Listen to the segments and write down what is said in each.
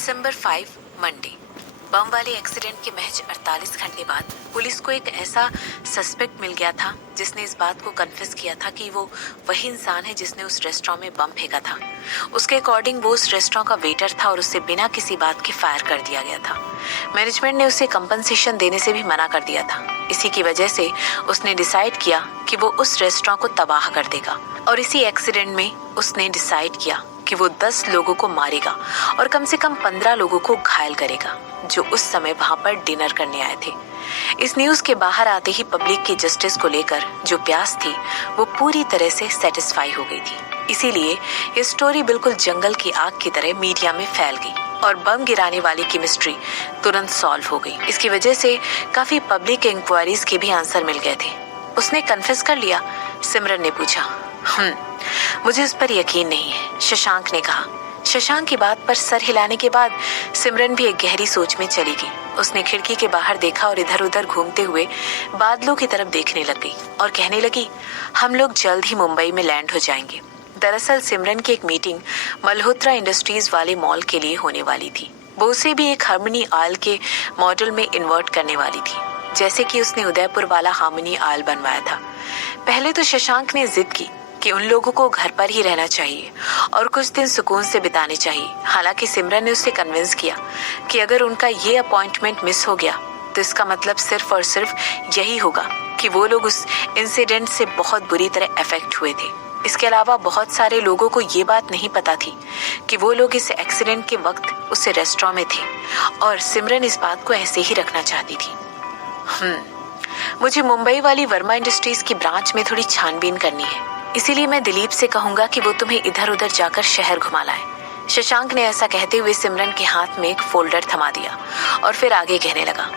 दिसंबर 5 Monday. बम वाले accident के महज 48 घंटे बाद पुलिस को एक ऐसा सस्पेक्ट मिल गया था जिसने इस बात को कन्फेस किया था कि वो वही इंसान है जिसने उस रेस्टोरेंट में बम फेंका था। उसके अकॉर्डिंग वो उस रेस्टोरेंट का वेटर था और उससे बिना किसी बात के फायर कर दिया गया था। मैनेजमेंट ने उसे कंपनसेशन देने से भी मना कर दिया था। इसी की वजह से उसने डिसाइड किया कि वो उस रेस्टोरेंट को तबाह कर देगा और इसी एक्सीडेंट में उसने डिसाइड किया कि वो 10 लोगों को मारेगा और कम से कम 15 लोगों को घायल करेगा जो उस समय वहां पर डिनर करने आए थे। इस न्यूज के बाहर आते ही पब्लिक की जस्टिस को लेकर जो प्यास थी वो पूरी तरह से सेटिस्फाई हो गई थी। इसीलिए ये स्टोरी बिल्कुल जंगल की आग की तरह मीडिया में फैल गई और बम गिराने वाली की मिस्ट्री तुरंत सॉल्व हो गई। इसकी वजह से काफी पब्लिक इंक्वायरीज के भी आंसर मिल गए थे। उसने कन्फेस कर लिया? सिमरन ने पूछा। मुझे उस पर यकीन नहीं है, शशांक ने कहा। शशांक की बात पर सर हिलाने के बाद सिमरन भी एक गहरी सोच में चली गई। उसने खिड़की के बाहर देखा और इधर उधर घूमते हुए बादलों की तरफ देखने लग गई और कहने लगी, हम लोग जल्द ही मुंबई में लैंड हो जाएंगे। दरअसल सिमरन की एक मीटिंग मल्होत्रा इंडस्ट्रीज वाले मॉल के लिए होने वाली थी। वो उसे भी एक हार्मनी ऑयल के मॉडल में इन्वर्ट करने वाली थी, जैसे कि उसने उदयपुर वाला हार्मनी ऑयल बनवाया था। पहले तो शशांक ने जिद की कि उन लोगों को घर पर ही रहना चाहिए और कुछ दिन सुकून से बिताने चाहिए। हालांकि सिमरन ने उसे कन्विंस किया कि अगर उनका ये अपॉइंटमेंट मिस हो गया तो इसका मतलब सिर्फ और सिर्फ यही होगा कि वो लोग उस इंसिडेंट से बहुत बुरी तरह अफेक्ट हुए थे। इसके अलावा बहुत सारे लोगों को ये बात नहीं पता थी कि वो लोग इस एक्सीडेंट के वक्त उस रेस्टोरेंट में थे और सिमरन इस बात को ऐसे ही रखना चाहती थी। मुझे मुंबई वाली वर्मा इंडस्ट्रीज की ब्रांच में थोड़ी छानबीन करनी है, इसीलिए मैं दिलीप से कहूंगा कि वो तुम्हें इधर उधर जाकर शहर घुमा लाए। शशांक ने ऐसा कहते हुए सिमरन के हाथ में एक फोल्डर थमा दिया और फिर आगे कहने लगा,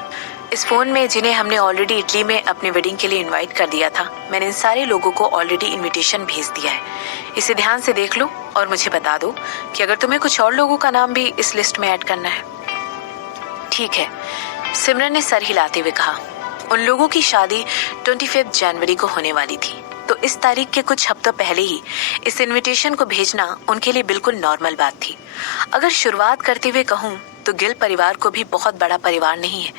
इस फोन में जिन्हें हमने ऑलरेडी इटली में अपने वेडिंग के लिए इनवाइट कर दिया था, मैंने इन सारे लोगों को ऑलरेडी इनविटेशन भेज दिया है। इसे ध्यान से देख लो और मुझे बता दो कि अगर तुम्हें कुछ और लोगों का नाम भी इस लिस्ट में ऐड करना है। ठीक है, सिमरन ने सर हिलाते हुए कहा। उन लोगों की शादी 25 जनवरी को होने वाली थी, तो इस तारीख के कुछ हफ्तों पहले ही इस इनविटेशन को भेजना उनके लिए बिल्कुल नॉर्मल बात थी। अगर शुरुआत करते हुए कहूँ तो गिल परिवार को भी बहुत बड़ा परिवार नहीं है।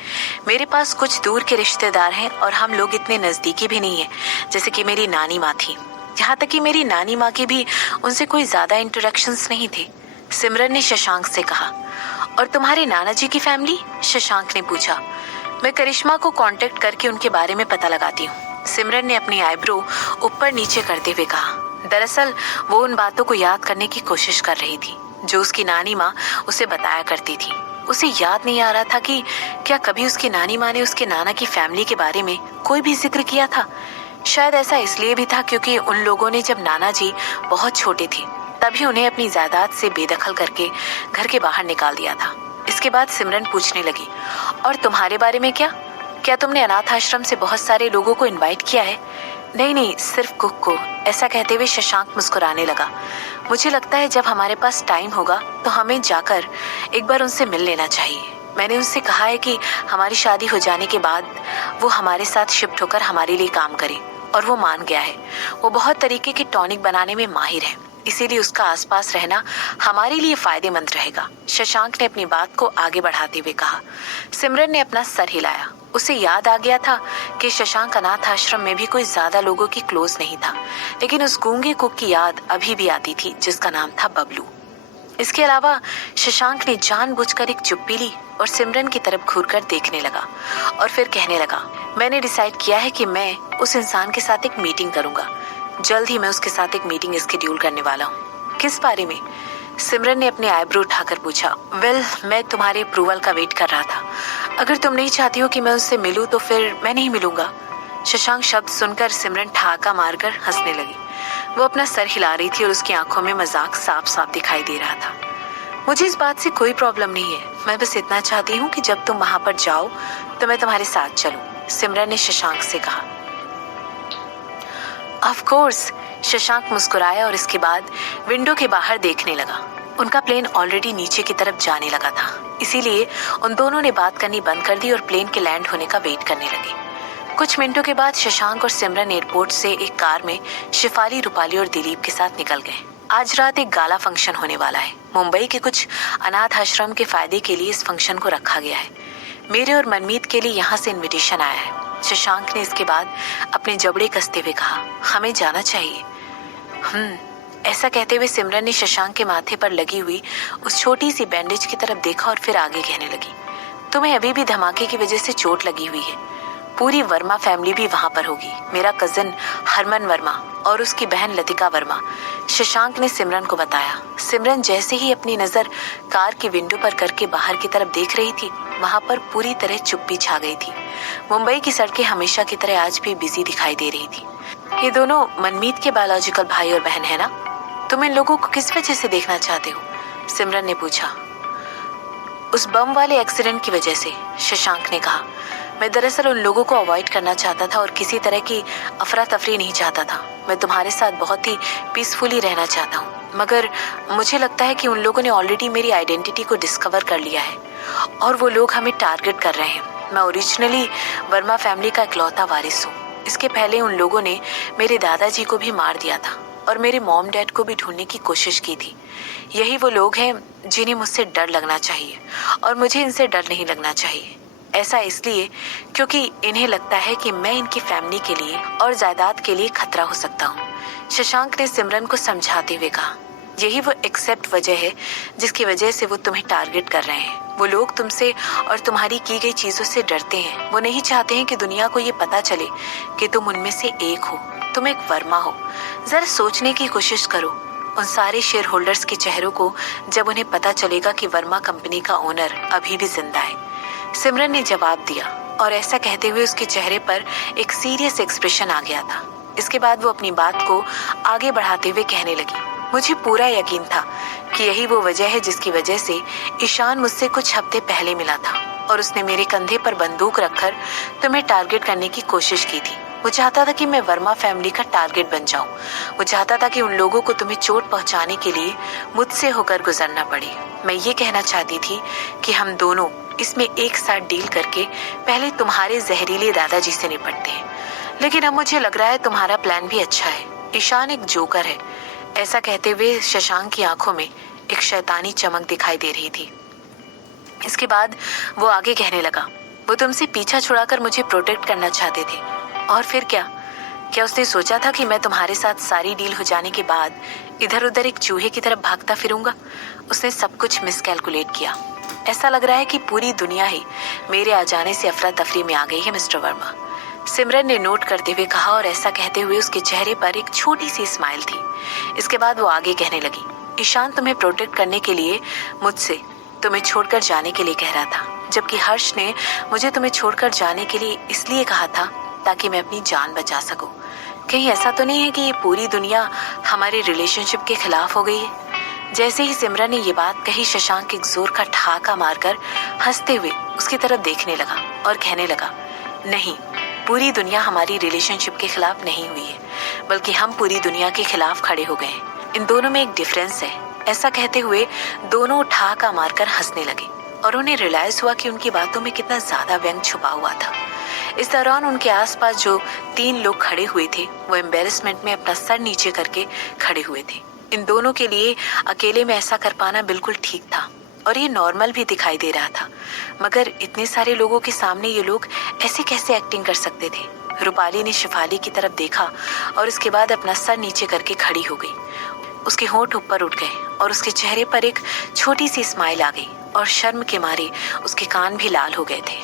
मेरे पास कुछ दूर के रिश्तेदार हैं और हम लोग इतने नजदीकी भी नहीं है जैसे कि मेरी नानी माँ थी। यहाँ तक कि मेरी नानी माँ की भी उनसे कोई ज्यादा इंटरेक्शंस नहीं थे। सिमरन ने शशांक से कहा। और तुम्हारे नाना जी की फैमिली? शशांक ने पूछा। मैं करिश्मा को कांटेक्ट करके उनके बारे में पता लगाती हूँ, सिमरन ने अपनी आईब्रो ऊपर नीचे करते हुए कहा। दरअसल वो उन बातों को याद करने की कोशिश कर रही थी जो उसकी नानी माँ उसे बताया करती थी। उसे याद नहीं आ रहा था कि क्या कभी उसकी नानी माँ ने उसके नाना की फैमिली के बारे में कोई भी जिक्र किया था। शायद ऐसा इसलिए भी था क्योंकि उन लोगों ने जब नाना जी बहुत छोटे थे तभी उन्हें अपनी जायदाद से बेदखल करके घर के बाहर निकाल दिया था। इसके बाद सिमरन पूछने लगी, और तुम्हारे बारे में क्या तुमने अनाथ आश्रम से बहुत सारे लोगों को इनवाइट किया है? नहीं, सिर्फ कुक को। ऐसा कहते हुए शशांक मुस्कुराने लगा। मुझे लगता है जब हमारे पास टाइम होगा तो हमें जाकर एक बार उनसे मिल लेना चाहिए। मैंने उनसे कहा है कि हमारी शादी हो जाने के बाद वो हमारे साथ शिफ्ट होकर हमारे लिए काम करे और वो मान गया है। वो बहुत तरीके के टॉनिक बनाने में माहिर है, इसीलिए उसका आसपास रहना हमारे लिए फायदेमंद रहेगा। शशांक ने अपनी बात को आगे बढ़ाते हुए कहा। सिमरन ने अपना सर हिलाया। उसे याद आ गया था कि शशांक अनाथ आश्रम में भी कोई ज्यादा लोगों की क्लोज नहीं था, लेकिन उस गूंगे कुक की याद अभी भी आती थी जिसका नाम था बबलू। इसके अलावा शशांक ने जानबूझकर एक चुप्पी ली और सिमरन की तरफ घूरकर देखने लगा और फिर कहने लगा, मैंने डिसाइड किया है कि मैं उस इंसान के साथ एक मीटिंग करूंगा। जल्द ही मैं उसके साथ एक मीटिंग स्केड्यूल करने वाला हूँ। किस बारे में? सिमरन ने अपने आईब्रो उठाकर पूछा। मैं तुम्हारे अप्रूवल का वेट कर रहा था। अगर तुम नहीं चाहती हो कि मैं उससे मिलूं तो फिर मैं नहीं मिलूंगा। शशांक शब्द सुनकर सिमरन ठहाका मारकर हंसने लगी। वो अपना सर हिला रही थी और उसकी आंखों में मजाक साफ साफ दिखाई दे रहा था। मुझे इस बात से कोई प्रॉब्लम नहीं है, मैं बस इतना चाहती हूँ कि जब तुम वहां पर जाओ तो मैं तुम्हारे साथ चलूं, सिमरन ने शशांक से कहा। ऑफ कोर्स, शशांक मुस्कुराया और इसके बाद विंडो के बाहर देखने लगा। उनका प्लेन ऑलरेडी नीचे की तरफ जाने लगा था, इसीलिए उन दोनों ने बात करनी बंद कर दी और प्लेन के लैंड होने का वेट करने लगे। कुछ मिनटों के बाद शशांक और सिमरन एयरपोर्ट से एक कार में शिफाली, रूपाली और दिलीप के साथ निकल गए। आज रात एक गाला फंक्शन होने वाला है। मुंबई के कुछ अनाथ आश्रम के फायदे के लिए इस फंक्शन को रखा गया है। मेरे और मनमीत के लिए यहाँ से इनविटेशन आया है। शशांक ने इसके बाद अपने जबड़े कसते हुए कहा, हमें जाना चाहिए। ऐसा कहते हुए सिमरन ने शशांक के माथे पर लगी हुई उस छोटी सी बैंडेज की तरफ देखा और फिर आगे कहने लगी, तुम्हें अभी भी धमाके की वजह से चोट लगी हुई है। पूरी वर्मा फैमिली भी वहां पर होगी, मेरा कजिन हरमन वर्मा और उसकी बहन लतिका वर्मा, शशांक ने सिमरन को बताया। सिमरन जैसे ही अपनी नजर कार की विंडो पर करके बाहर की तरफ देख रही थी, वहां पर पूरी तरह चुप्पी छा गई थी। मुंबई की सड़कें हमेशा की तरह आज भी बिजी दिखाई दे रही थी। ये दोनों मनमीत के बायोलॉजिकल भाई और बहन है ना? तुम इन लोगों को किस वजह से देखना चाहते हो? सिमरन ने पूछा। उस बम वाले एक्सीडेंट की वजह से, शशांक ने कहा। मैं दरअसल उन लोगों को अवॉइड करना चाहता था और किसी तरह की अफरा तफरी नहीं चाहता था। मैं तुम्हारे साथ बहुत ही पीसफुली रहना चाहता हूँ, मगर मुझे लगता है कि उन लोगों ने ऑलरेडी मेरी आइडेंटिटी को डिस्कवर कर लिया है और वो लोग हमें टारगेट कर रहे हैं। मैं ओरिजिनली वर्मा फैमिली का इकलौता वारिस हूँ। इसके पहले उन लोगों ने मेरे दादाजी को भी मार दिया था और मेरे मॉम डैड को भी ढूंढने की कोशिश की थी। यही वो लोग हैं जिन्हें मुझसे डर लगना चाहिए और मुझे इनसे डर नहीं लगना चाहिए। ऐसा इसलिए क्योंकि इन्हें लगता है कि मैं इनकी फैमिली के लिए और जायदाद के लिए खतरा हो सकता हूँ। शशांक ने सिमरन को समझाते हुए कहा, यही वो एक्सेप्ट वजह है जिसकी वजह से वो तुम्हें टारगेट कर रहे हैं। वो लोग तुमसे और तुम्हारी की गई चीजों से डरते हैं। वो नहीं चाहते हैं कि दुनिया को ये पता चले कि तुम उनमें से एक हो, तुम एक वर्मा हो। जरा सोचने की कोशिश करो उन सारे शेयर होल्डर्स के चेहरों को जब उन्हें पता चलेगा कि वर्मा कंपनी का ओनर अभी भी जिंदा है। सिमरन ने जवाब दिया और ऐसा कहते हुए उसके चेहरे पर एक सीरियस एक्सप्रेशन आ गया था। इसके बाद वो अपनी बात को आगे बढ़ाते हुए कहने लगी, मुझे पूरा यकीन था कि यही वो वजह है जिसकी वजह से ईशान मुझसे कुछ हफ्ते पहले मिला था और उसने मेरे कंधे पर बंदूक रखकर तुम्हें टारगेट करने की कोशिश की थी। वो चाहता था कि मैं वर्मा फैमिली का टारगेट बन जाऊं। वो चाहता था कि उन लोगों को तुम्हें चोट पहुंचाने के लिए मुझसे होकर गुजरना पड़े। मैं ये कहना चाहती थी कि हम दोनों इसमें एक साथ डील करके पहले तुम्हारे जहरीले दादाजी से निपटते हैं, लेकिन अब मुझे लग रहा है तुम्हारा प्लान भी अच्छा है। ईशान एक जोकर है। ऐसा कहते हुए शशांक की आंखों में एक शैतानी चमक दिखाई दे रही थी। इसके बाद वो आगे कहने लगा, वो तुमसे पीछा छुड़ाकर मुझे प्रोटेक्ट करना चाहते थे। और फिर क्या उसने सोचा था कि मैं तुम्हारे साथ सारी डील हो जाने के बाद इधर उधर एक चूहे की तरफ भागता फिरूंगा? उसने सब कुछ मिसकैलकुलेट किया। ऐसा लग रहा है कि पूरी दुनिया ही मेरे आ जाने से अफरा तफरी में आ गई है मिस्टर वर्मा, सिमरन ने नोट करते हुए कहा और ऐसा कहते हुए उसके चेहरे पर एक छोटी सी स्माइल थी। इसके बाद वो आगे कहने लगी, ईशान तुम्हें प्रोटेक्ट करने के लिए मुझसे तुम्हें छोड़कर जाने के लिए कह रहा था, जबकि हर्ष ने मुझे तुम्हें छोड़कर जाने के लिए इसलिए कहा था ताकि मैं अपनी जान बचा सकूं। कहीं ऐसा तो नहीं है कि ये पूरी दुनिया हमारे रिलेशनशिप के खिलाफ हो गई है? जैसे ही सिमरन ने ये बात कही, शशांक एक जोर का ठहाका मारकर हंसते हुए उसकी तरफ देखने लगा और कहने लगा, नहीं, पूरी दुनिया हमारी रिलेशनशिप के खिलाफ नहीं हुई है, बल्कि हम पूरी दुनिया के खिलाफ खड़े हो गए हैं। इन दोनों में एक डिफरेंस है। ऐसा कहते हुए दोनों ठहाका मारकर हंसने लगे और उन्हें रियलाइज हुआ कि उनकी बातों में कितना ज्यादा व्यंग छुपा हुआ था। इस दौरान उनके आसपास जो 3 लोग खड़े हुए थे वो एम्बेरसमेंट में अपना सर नीचे करके खड़े हुए थे। इन दोनों के लिए अकेले में ऐसा कर पाना बिल्कुल ठीक था और ये नॉर्मल भी दिखाई दे रहा था, मगर इतने सारे लोगों के सामने ये लोग ऐसे कैसे एक्टिंग कर सकते थे? रूपाली ने शिफाली की तरफ देखा और उसके बाद अपना सर नीचे करके खड़ी हो गई। उसके होंठ ऊपर उठ गए और उसके चेहरे पर एक छोटी सी स्माइल आ गई और शर्म के मारे उसके कान भी लाल हो गए थे।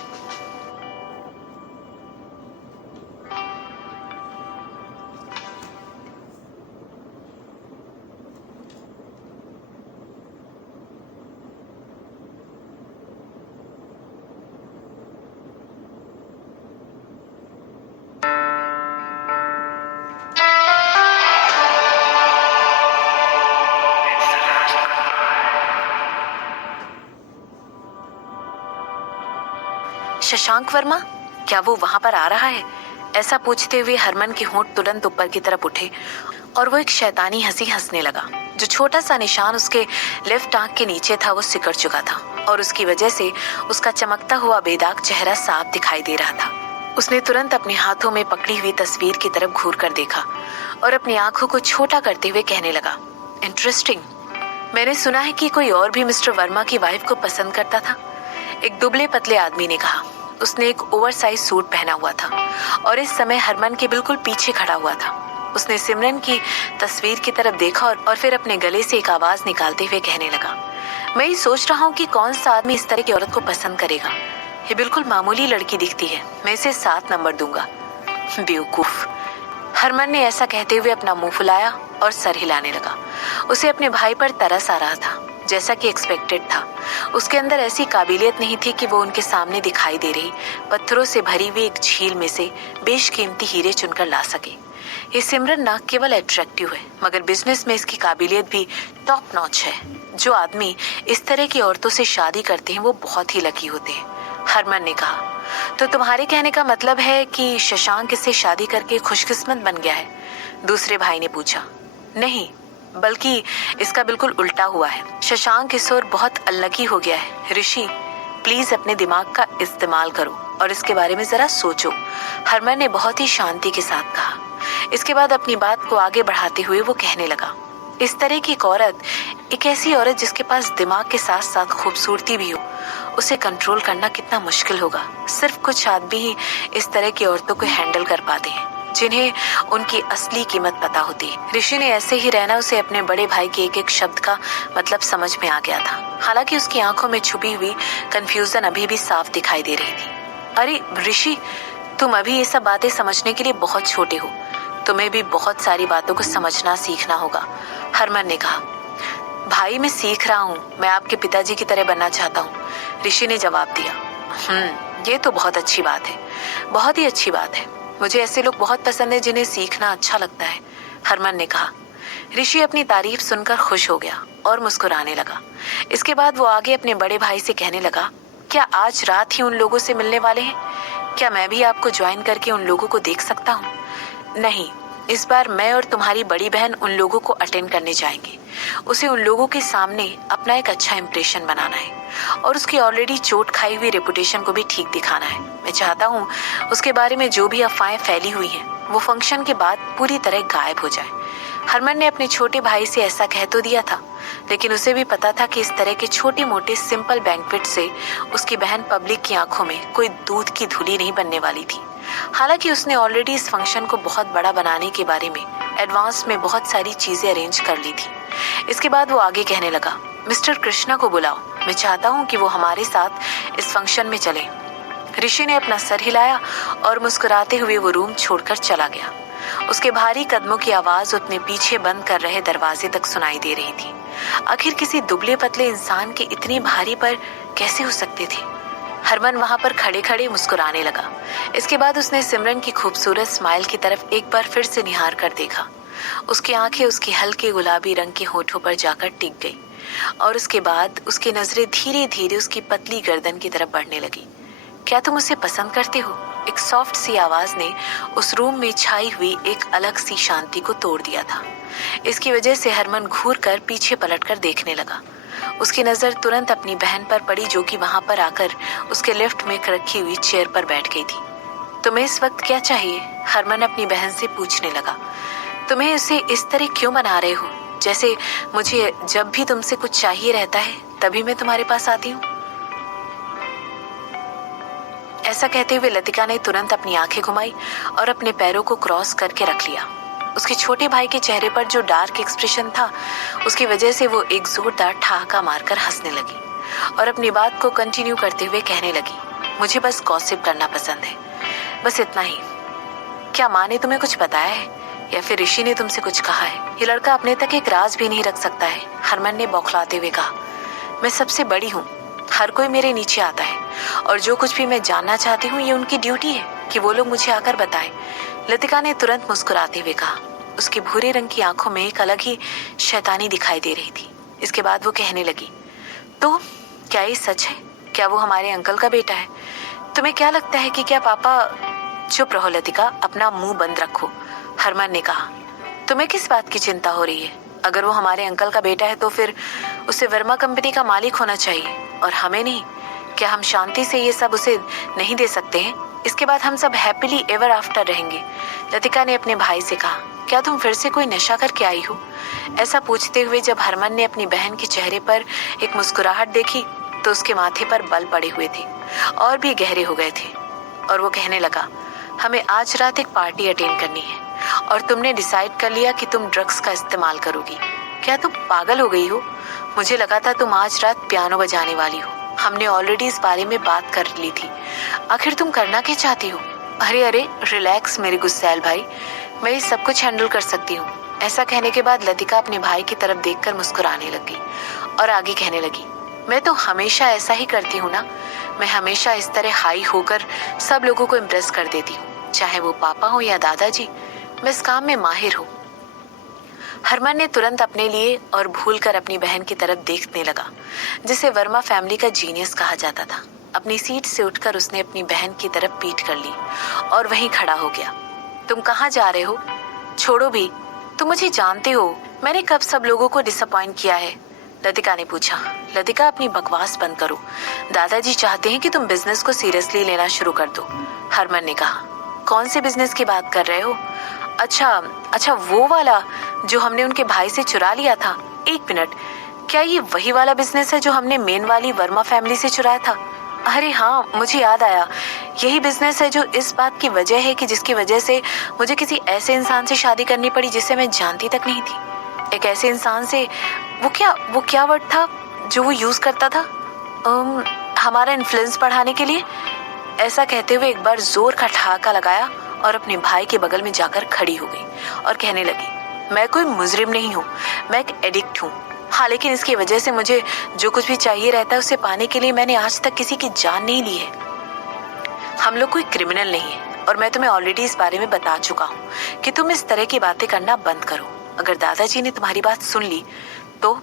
शशांक वर्मा, क्या वो वहां पर आ रहा है? ऐसा पूछते हुए हरमन के होंठ तुरंत ऊपर की तरफ उठे और वो एक शैतानी हंसी हंसने लगा। जो छोटा सा निशान उसके लेफ्ट आंख के नीचे था वो सिकुड़ चुका था और उसकी वजह से उसका चमकता हुआ बेदाग चेहरा साफ दिखाई दे रहा था। उसने तुरंत अपने हाथों में पकड़ी हुई तस्वीर की तरफ घूर कर देखा और अपनी आंखों को छोटा करते हुए कहने लगा, इंटरेस्टिंग। मैंने सुना है कि कोई और भी मिस्टर वर्मा की वाइफ को पसंद करता था, एक दुबले पतले आदमी ने कहा। उसने एक ओवरसाइज सूट पहना हुआ था और इस समय हरमन के बिल्कुल पीछे खड़ा हुआ था। उसने सिमरन की तस्वीर की तरफ देखा और फिर अपने गले से एक आवाज निकालते हुए कहने लगा, मैं ये सोच रहा हूँ कि कौन सा आदमी इस तरह की औरत को पसंद करेगा। ये बिल्कुल मामूली लड़की दिखती है, मैं इसे 7 नंबर दूंगा। बेवकूफ। हरमन ने ऐसा कहते हुए अपना मुंह फुलाया और सर हिलाने लगा। उसे अपने भाई पर तरस आ रहा था, जैसा कि एक्सपेक्टेड था। उसके अंदर ऐसी काबिलियत नहीं थी कि वो उनके सामने दिखाई दे रही पत्थरों से भरी हुई एक झील में से बेशकीमती हीरे चुनकर ला सके। ये सिमरन ना केवल अट्रैक्टिव है, मगर बिजनेस में इसकी काबिलियत भी टॉप नॉच है। जो आदमी इस तरह की औरतों से शादी करते हैं वो बहुत ही लकी होते हैं। हरमन ने कहा, तो तुम्हारे कहने का मतलब है कि शशांक इससे शादी करके खुशकिस्मत बन गया है? दूसरे भाई ने पूछा। नहीं, बल्कि इसका बिल्कुल उल्टा हुआ है। शशांक इस ओर बहुत अनलकी हो गया है। ऋषि, प्लीज अपने दिमाग का इस्तेमाल करो और इसके बारे में जरा सोचो, हरमन ने बहुत ही शांति के साथ कहा। इसके बाद अपनी बात को आगे बढ़ाते हुए वो कहने लगा, इस तरह की एक औरत, एक ऐसी औरत जिसके पास दिमाग के साथ साथ खूबसूरती भी हो, उसे कंट्रोल करना कितना मुश्किल होगा। सिर्फ कुछ आदमी ही इस तरह की औरतों को हैंडल कर पाते हैं, जिन्हें उनकी असली कीमत पता होती है। ऋषि ने ऐसे ही रहना उसे अपने बड़े भाई के एक एक शब्द का मतलब समझ में आ गया था। हालांकि उसकी आंखों में छुपी हुई कंफ्यूजन अभी भी साफ दिखाई दे रही थी। अरे ऋषि, तुम अभी ये सब बातें समझने के लिए बहुत छोटे हो, तुम्हें भी बहुत सारी बातों को समझना सीखना होगा, हरमन ने कहा। भाई, मैं सीख रहा हूँ, मैं आपके पिताजी की तरह बनना चाहता हूँ, ऋषि ने जवाब दिया। ये तो बहुत अच्छी बात है, बहुत ही अच्छी बात है। मुझे ऐसे लोग बहुत पसंद है जिन्हें सीखना अच्छा लगता है, हरमन ने कहा। ऋषि अपनी तारीफ सुनकर खुश हो गया और मुस्कुराने लगा। इसके बाद वो आगे अपने बड़े भाई से कहने लगा, क्या आज रात ही उन लोगों से मिलने वाले हैं? क्या मैं भी आपको ज्वाइन करके उन लोगों को देख सकता हूँ? नहीं, इस बार मैं और तुम्हारी बड़ी बहन उन लोगों को अटेंड करने जाएंगे। उसे उन लोगों के सामने अपना एक अच्छा इंप्रेशन बनाना है और उसकी ऑलरेडी चोट खाई हुई रेपुटेशन को भी ठीक दिखाना है। मैं चाहता हूँ उसके बारे में जो भी अफवाहें फैली हुई हैं वो फंक्शन के बाद पूरी तरह गायब हो जाए। हरमन ने अपने छोटे भाई से ऐसा कह तो दिया था, लेकिन उसे भी पता था कि इस तरह के छोटे मोटे सिंपल बैंक्वेट से उसकी बहन पब्लिक की आंखों में कोई दूध की धुली नहीं बनने वाली थी। हालांकि उसने ऑलरेडी इस फंक्शन को बहुत बड़ा बनाने के बारे में एडवांस में बहुत सारी चीजें अरेंज कर ली थी। इसके बाद वो आगे कहने लगा, मिस्टर कृष्णा को बुलाओ, मैं चाहता हूँ कि वो हमारे साथ इस फंक्शन में चले। ऋषि ने अपना सर हिलाया और मुस्कुराते हुए वो रूम छोड़कर चला गया। उसके भारी कदमों की आवाज अपने पीछे बंद कर रहे दरवाजे तक सुनाई दे रही थी। आखिर किसी दुबले पतले इंसान के इतनी भारी पर कैसे हो सकते थे? हरमन वहां पर खड़े खड़े मुस्कुराने लगा। इसके बाद उसने सिमरन की खूबसूरत स्माइल की तरफ एक बार फिर से निहार कर देखा। उसकी आंखें उसके हल्के गुलाबी रंग के होठों पर जाकर टिक गई और उसके बाद उसकी नजरें धीरे धीरे उसकी पतली गर्दन की तरफ बढ़ने लगी। क्या तुम उसे पसंद करते हो? एक सॉफ्ट सी आवाज ने उस रूम में छाई हुई एक अलग सी शांति को तोड़ दिया था। इसकी वजह से हरमन घूर कर पीछे पलटकर देखने लगा। उसकी नजर तुरंत अपनी बहन पर पड़ी, जो कि वहां पर आकर उसके लेफ्ट में रखी हुई चेयर पर बैठ गई थी। तुम्हें इस वक्त क्या चाहिए? हरमन अपनी बहन से पूछने लगा। तुम्हें उसे इस तरह क्यों बना रहे हो, जैसे मुझे जब भी तुमसे कुछ चाहिए रहता है तभी मैं तुम्हारे पास आती हूँ? ऐसा कहते हुए लतिका ने तुरंत अपनी आंखें घुमाई और अपने पैरों को क्रॉस करके रख लिया। उसके छोटे भाई के चेहरे पर जो डार्क एक्सप्रेशन था, उसकी वजह से वो एक जोरदार ठहाका मारकर हंसने लगी और अपनी बात को कंटिन्यू करते हुए कहने लगी, मुझे बस गॉसिप करना पसंद है, बस इतना ही। क्या माँ ने तुम्हें कुछ बताया है या फिर ऋषि ने तुमसे कुछ कहा है? ये लड़का अपने तक एक राज भी नहीं रख सकता है, हरमन ने बौखलाते हुए कहा। मैं सबसे बड़ी हूँ, हर कोई मेरे नीचे आता है और जो कुछ भी मैं जानना चाहती हूँ ये उनकी ड्यूटी है कि वो लोग मुझे आकर बताएं। लतिका ने तुरंत मुस्कुराते हुए कहा। उसकी भूरे रंग की आंखों में एक अलग ही शैतानी दिखाई दे रही थी। इसके बाद वो कहने लगी, तो क्या ये सच है? क्या वो हमारे अंकल का बेटा है? तुम्हें क्या लगता है कि क्या पापा? चुप रहो लतिका, अपना मुंह बंद रखो, हरमन ने कहा। तुम्हें किस बात की चिंता हो रही है? अगर वो हमारे अंकल का बेटा है तो फिर उसे वर्मा कंपनी का मालिक होना चाहिए और हमें नहीं। क्या हम शांति से ये सब उसे नहीं दे सकते हैं? इसके बाद हम सब हैप्पीली एवर आफ्टर रहेंगे, लतिका ने अपने भाई से कहा। क्या तुम फिर से कोई नशा करके आई हो? ऐसा पूछते हुए जब हरमन ने अपनी बहन के चेहरे पर एक मुस्कुराहट देखी तो उसके माथे पर बल पड़े हुए थे और भी गहरे हो गए थे, और वो कहने लगा, हमें आज रात एक पार्टी अटेंड करनी है और तुमने डिसाइड कर लिया कि तुम ड्रग्स का इस्तेमाल करोगी। क्या तुम पागल हो गई हो? मुझे लगा था तुम आज रात पियानो बजाने वाली हो। हमने ऑलरेडी इस बारे में बात कर ली थी। आखिर तुम करना क्या चाहती हो? अरे अरे रिलैक्स मेरे गुस्सैल भाई, मैं ये सब कुछ हैंडल कर सकती हूँ। ऐसा कहने के बाद लतिका अपने भाई की तरफ देखकर मुस्कुराने लगी और आगे कहने लगी, मैं तो हमेशा ऐसा ही करती हूँ ना। मैं हमेशा इस तरह हाई होकर सब लोगों को इम्प्रेस कर देती हूँ, चाहे वो पापा हो या दादाजी। मैं इस काम में माहिर हूँ। हरमन ने तुरंत अपने लिए और भूलकर अपनी बहन की तरफ देखने लगा, जिसे वर्मा फैमिली का जीनियस कहा जाता था। अपनी सीट से उठकर उसने अपनी बहन की तरफ पीठ कर ली और वहीं खड़ा हो गया। तुम कहाँ जा रहे हो? छोड़ो भी, तुम मुझे जानते हो, मैंने कब सब लोगों को डिसअपॉइंट किया है? लतिका ने पूछा। लतिका अपनी बकवास बंद करो, दादाजी चाहते हैं कि तुम बिजनेस को सीरियसली लेना शुरू कर दो। हरमन ने कहा। कौन से बिजनेस की बात कर रहे हो? अच्छा वो वाला जो हमने उनके भाई से चुरा लिया था। एक मिनट, क्या ये वही वाला बिजनेस है जो हमने मेन वाली वर्मा फैमिली से चुराया था? अरे हाँ, मुझे याद आया, यही बिजनेस है जो इस बात की वजह है कि जिसकी वजह से मुझे किसी ऐसे इंसान से शादी करनी पड़ी जिसे मैं जानती तक नहीं थी। एक ऐसे इंसान से, वो क्या वर्ड था जो वो यूज करता था? हमारा इन्फ्लुएंस बढ़ाने के लिए। ऐसा कहते हुए एक बार जोर का ठहाका लगाया और अपने भाई के बगल में जाकर खड़ी हो गई और कहने लगी, मैं कोई मुजरिम नहीं हूँ, मैं एक एडिक्ट हूँ। हाँ, लेकिन इसकी वजह से मुझे जो कुछ भी चाहिए रहता है उसे पाने के लिए मैंने आज तक किसी की जान नहीं ली है। हम लोग कोई क्रिमिनल नहीं है और मैं तुम्हें ऑलरेडी इस बारे में बता चुका हूँ कि तुम इस तरह की बातें करना बंद करो। अगर दादाजी ने तुम्हारी बात सुन ली तो,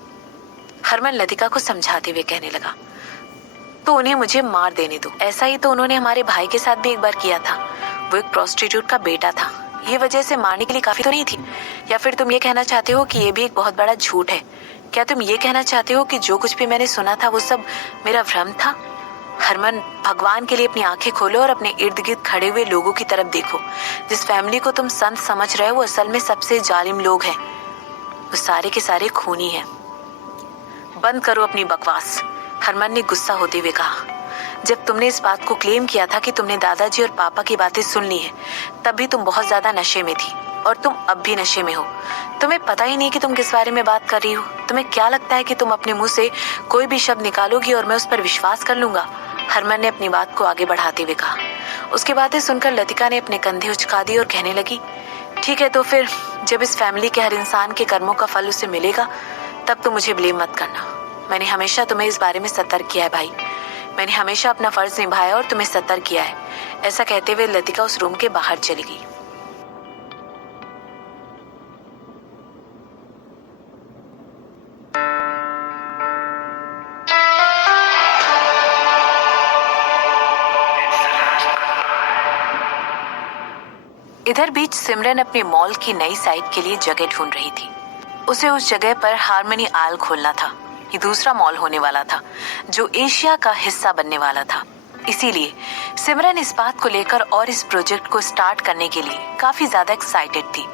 हरमन लतिका को समझाते हुए कहने लगा, तो उन्हें मुझे मार देने दो। ऐसा ही तो उन्होंने हमारे भाई के साथ भी एक बार किया था। वो एक प्रोस्टिट्यूट का बेटा था। ये वजह से मारने के लिए काफी तो नहीं थी। या फिर तुम ये कहना चाहते हो कि ये भी एक बहुत बड़ा झूठ है? क्या तुम ये कहना चाहते हो कि जो कुछ भी मैंने सुना था वो सब मेरा भ्रम था? हरमन, भगवान के लिए अपनी आंखें खोलो और अपने इर्द गिर्द खड़े हुए लोगों की तरफ देखो। जिस फैमिली को तुम संत समझ रहे हो वो असल में सबसे जालिम लोग हैं। वो सारे के सारे खूनी हैं। बंद करो अपनी बकवास, हरमन ने गुस्सा होते हुए कहा। जब तुमने इस बात को क्लेम किया था कि तुमने दादाजी और पापा की बातें सुन ली है, तब भी तुम बहुत ज्यादा नशे में थी और तुम अब भी नशे में हो। तुम्हें पता ही नहीं कि तुम किस बारे में बात कर रही हो। तुम्हें क्या लगता है कि तुम अपने मुंह से कोई भी शब्द निकालोगी और मैं उस पर विश्वास कर लूंगा? हरमन ने अपनी बात को आगे बढ़ाते हुए कहा। उसकी बातें सुनकर लतिका ने अपने कंधे उचका दिए और कहने लगी, ठीक है, तो फिर जब इस फैमिली के हर इंसान के कर्मों का फल उसे मिलेगा तब तो मुझे ब्लेम मत करना। मैंने हमेशा तुम्हें इस बारे में सतर्क किया है भाई। मैंने हमेशा अपना फर्ज निभाया और तुम्हें सतर्क किया है। ऐसा कहते हुए लतिका उस रूम के बाहर चली गई। इधर बीच सिमरन अपने मॉल की नई साइट के लिए जगह ढूंढ रही थी। उसे उस जगह पर हार्मनी आल खोलना था। ये दूसरा मॉल होने वाला था जो एशिया का हिस्सा बनने वाला था। इसीलिए सिमरन इस बात को लेकर और इस प्रोजेक्ट को स्टार्ट करने के लिए काफी ज्यादा एक्साइटेड थी।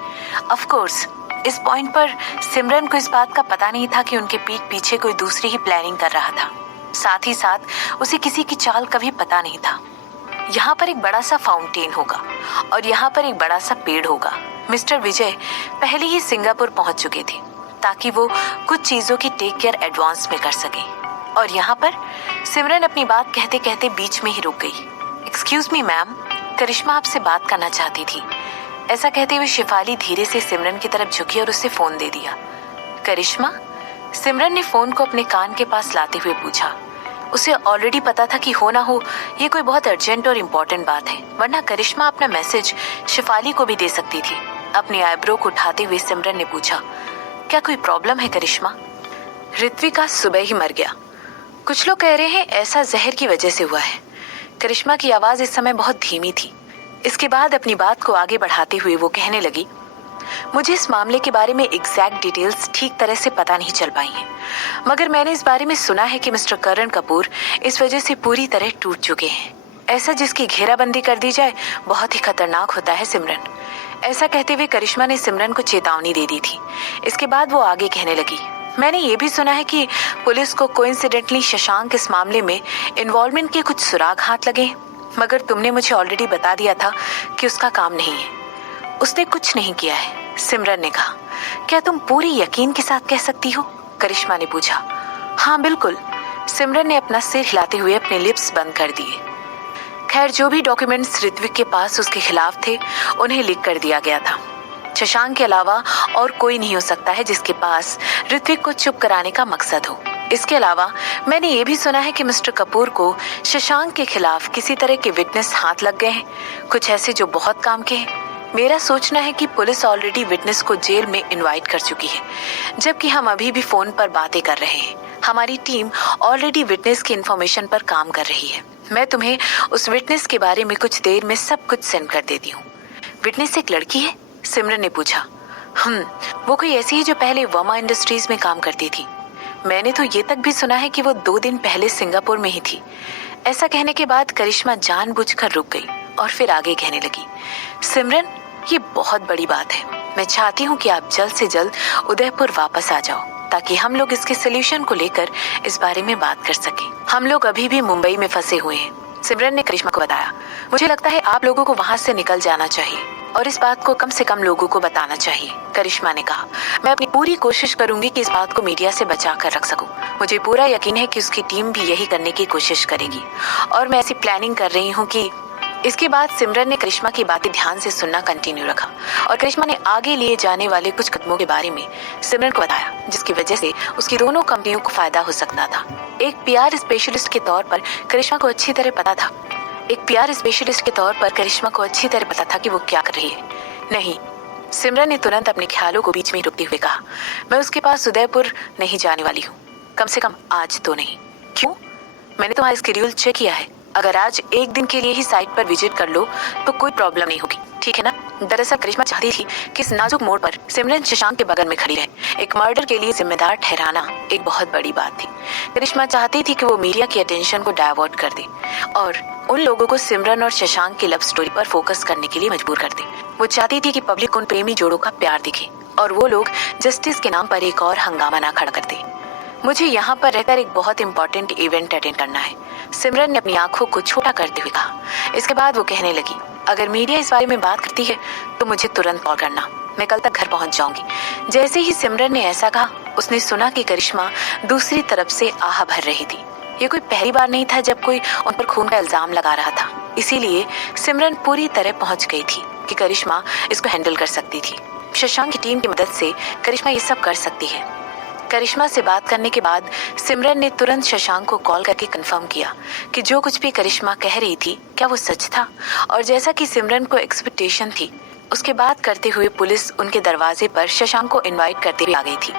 ऑफ कोर्स इस पॉइंट पर सिमरन को इस बात का पता नहीं था कि उनके पीठ पीछे कोई दूसरी ही प्लानिंग कर रहा था। साथ ही साथ उसे किसी की चाल का भी पता नहीं था। यहाँ पर एक बड़ा सा फाउंटेन होगा और यहाँ पर एक बड़ा सा पेड़ होगा। मिस्टर विजय पहले ही सिंगापुर पहुंच चुके थे ताकि वो कुछ चीजों की टेक केयर एडवांस में कर सके। और यहाँ पर सिमरन अपनी बात कहते कहते बीच में ही रुक गई। एक्सक्यूज मी मैम, करिश्मा आपसे बात करना चाहती थी। ऐसा कहते हुए शिफाली धीरे से सिमरन की तरफ झुकी और उसे फोन दे दिया। करिश्मा? सिमरन ने फोन को अपने कान के पास लाते हुए पूछा। उसे ऑलरेडी पता था कि हो ना हो ये कोई बहुत अर्जेंट और इम्पोर्टेंट बात है, वरना करिश्मा अपना मैसेज शिफाली को भी दे सकती थी। अपनी आईब्रो को उठाते हुए सिमरन ने पूछा, क्या कोई प्रॉब्लम है करिश्मा? ऋत्विका सुबह ही मर गया। कुछ लोग कह रहे हैं ऐसा जहर की वजह से हुआ है। करिश्मा की आवाज इस समय बहुत धीमी थी। इसके बाद अपनी बात को आगे बढ़ाते हुए वो कहने लगी, मुझे इस मामले के बारे में एग्जैक्ट डिटेल्स ठीक तरह से पता नहीं चल पाई हैं, मगर मैंने इस बारे में सुना है कि मिस्टर करण कपूर इस वजह से पूरी तरह टूट चुके हैं। ऐसा जिसकी घेराबंदी कर दी जाए बहुत ही खतरनाक होता है सिमरन। ऐसा कहते हुए करिश्मा ने सिमरन को चेतावनी दे दी थी। इसके बाद वो आगे कहने लगी, मैंने ये भी सुना है कि पुलिस को कोइंसिडेंटली शशांक इस मामले में इन्वॉल्वमेंट के कुछ सुराग हाथ लगे, मगर तुमने मुझे ऑलरेडी बता दिया था कि उसका काम नहीं है। उसने कुछ नहीं किया है, सिमरन ने कहा। क्या तुम पूरी यकीन के साथ कह सकती हो? करिश्मा ने पूछा। हाँ बिल्कुल, सिमरन ने अपना सिर हिलाते हुए अपने लिप्स बंद कर दिए। खैर, जो भी डॉक्यूमेंट्स ऋत्विक के पास उसके खिलाफ थे उन्हें लीक कर दिया गया था। शशांक के अलावा और कोई नहीं हो सकता है जिसके पास ऋत्विक को चुप कराने का मकसद हो। इसके अलावा मैंने ये भी सुना है कि मिस्टर कपूर को शशांक के खिलाफ किसी तरह के विटनेस हाथ लग गए हैं, कुछ ऐसे जो बहुत काम के हैं। मेरा सोचना है कि पुलिस ऑलरेडी विटनेस को जेल में इनवाइट कर चुकी है, जबकि हम अभी भी फोन पर बातें कर रहे हैं। हमारी टीम ऑलरेडी विटनेस की इन्फॉर्मेशन पर काम कर रही है। मैं तुम्हें उस विटनेस के बारे में कुछ देर में सब कुछ सेंड कर देती हूँ। विटनेस एक लड़की है? सिमरन ने पूछा। वो कोई ऐसी है जो पहले वर्मा इंडस्ट्रीज में काम करती थी। मैंने तो ये तक भी सुना है कि वो 2 दिन पहले सिंगापुर में ही थी। ऐसा कहने के बाद करिश्मा जानबूझकर रुक गई और फिर आगे कहने लगी, सिमरन, ये बहुत बड़ी बात है। मैं चाहती हूँ कि आप जल्द से जल्द उदयपुर वापस आ जाओ ताकि हम लोग इसके सोल्यूशन को लेकर इस बारे में बात कर सकें। हम लोग अभी भी मुंबई में फंसे हुए हैं, सिमरन ने करिश्मा को बताया। मुझे लगता है आप लोगों को वहाँ से निकल जाना चाहिए और इस बात को कम से कम लोगों को बताना चाहिए, करिश्मा ने कहा। मैं अपनी पूरी कोशिश करूंगी कि इस बात को मीडिया से बचा कर रख सकूं। मुझे पूरा यकीन है कि उसकी टीम भी यही करने की कोशिश करेगी और मैं ऐसी प्लानिंग कर रही हूँ कि। इसके बाद सिमरन ने करिश्मा की बातें ध्यान से सुनना कंटिन्यू रखा और करिश्मा ने आगे लिए जाने वाले कुछ कदमों के बारे में सिमरन को बताया, जिसकी वजह से उसकी दोनों कंपनियों को फायदा हो सकता था। एक पीआर स्पेशलिस्ट के तौर पर करिश्मा को अच्छी तरह पता था कि वो क्या कर रही है। नहीं, सिमरन ने तुरंत अपने ख्यालों को बीच में रोकते हुए कहा, मैं उसके पास उदयपुर नहीं जाने वाली हूँ, कम से कम आज तो नहीं। क्यों? मैंने तुम्हारा शेड्यूल चेक किया है। अगर आज एक दिन के लिए ही साइट पर विजिट कर लो तो कोई प्रॉब्लम नहीं होगी, ठीक है ना? दरअसल करिश्मा चाहती थी कि इस नाजुक मोड़ पर सिमरन शशांक के बगल में खड़ी रहे। एक मर्डर के लिए जिम्मेदार ठहराना एक बहुत बड़ी बात थी। करिश्मा चाहती थी कि वो मीडिया की अटेंशन को डाइवर्ट कर दे और उन लोगों को सिमरन और शशांक की लव स्टोरी पर फोकस करने के लिए मजबूर कर दे। वो चाहती थी कि पब्लिक उन प्रेमी जोड़ों का प्यार दिखे और वो लोग जस्टिस के नाम पर एक और हंगामा ना खड़ा कर दे। मुझे यहाँ पर रहकर एक बहुत इंपॉर्टेंट इवेंट अटेंड करना है, सिमरन ने अपनी आंखों को छोटा करते हुए कहा। इसके बाद वो कहने लगी, अगर मीडिया इस बारे में बात करती है तो मुझे तुरंत कॉल करना, मैं कल तक घर पहुंच जाऊंगी। जैसे ही सिमरन ने ऐसा कहा, उसने सुना कि करिश्मा दूसरी तरफ से आह भर रही थी। ये कोई पहली बार नहीं था जब कोई उन पर खून का इल्जाम लगा रहा था, इसीलिए सिमरन पूरी तरह पहुंच गई थी कि करिश्मा इसको हैंडल कर सकती थी। शशांक की टीम की मदद से करिश्मा ये सब कर सकती है। करिश्मा से बात करने के बाद सिमरन ने तुरंत शशांक को कॉल करके कंफर्म किया कि जो कुछ भी करिश्मा कह रही थी क्या वो सच था, और जैसा कि सिमरन को एक्सपेक्टेशन थी, उसके बाद करते हुए पुलिस उनके दरवाजे पर शशांक को इनवाइट करते हुए आ गई थी।